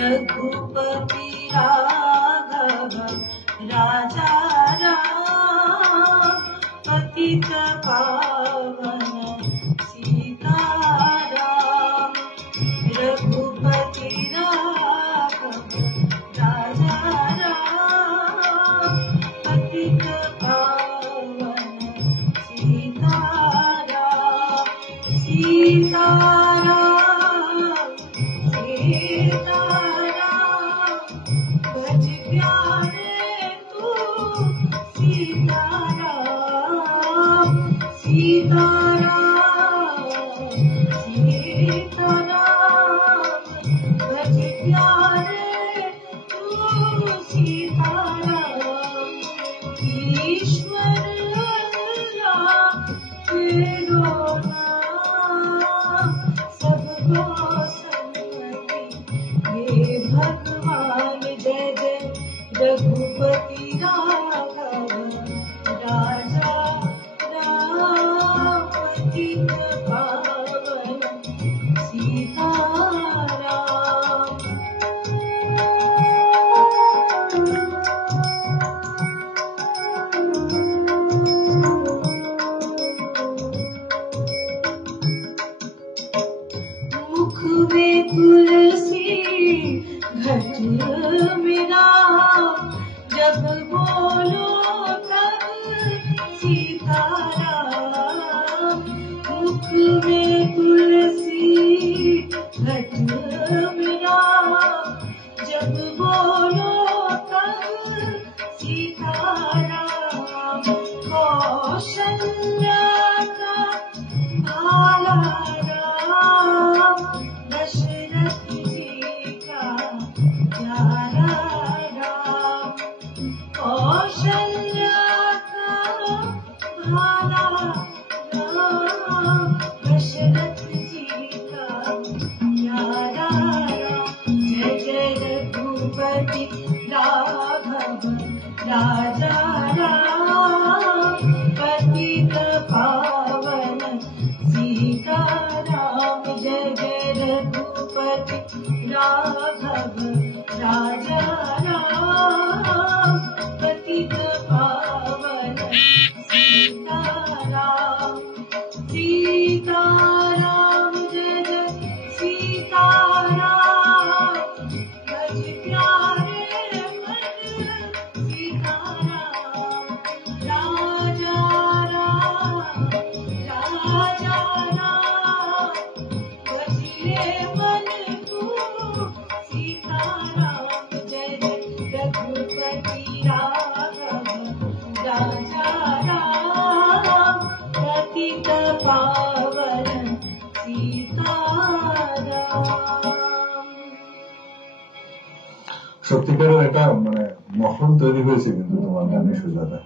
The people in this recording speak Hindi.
रघुपति राघव राजा राम पतित पावन सीताराम। रघुपति राघव राजा राम पतित पावन सीताराम। सीताराम सीताराम भज प्यारे तू सीताराम। सीताराम सीताराम भज प्यारे तू सीताराम। ईश्वर तेरो नाम सबको हे भगवान। जय जय रघुपति राघव राजा राम पतित पावन सीताराम। मुख में तुलसी घट मेरा जब बोलो तब सीताराम। मुख में तुलसी घट मेरा जब बोलो तब सीताराम। कौशल्या का भाला राम दशरथ जी का प्यारा राम। कौशल्या का भाला राम दशरथ जी का प्यारा राम। जय जय रघुपति राघव राजा राम पतित पावन सीताराम। जय जय रघुपति राघव राजा राम पतित पावन सीताराम। सीताराम जय जय सीताराम भज प्यारे मन सीताराम। राजा राम राजा राम बजिए मन तू सीताराम। जय जय रघुपति राघव राजा राम पतित पावन सीताराम। সত্যিকারের একটা মহল তৈরি হয়েছে কিন্তু তোমার গানে সুজাতা।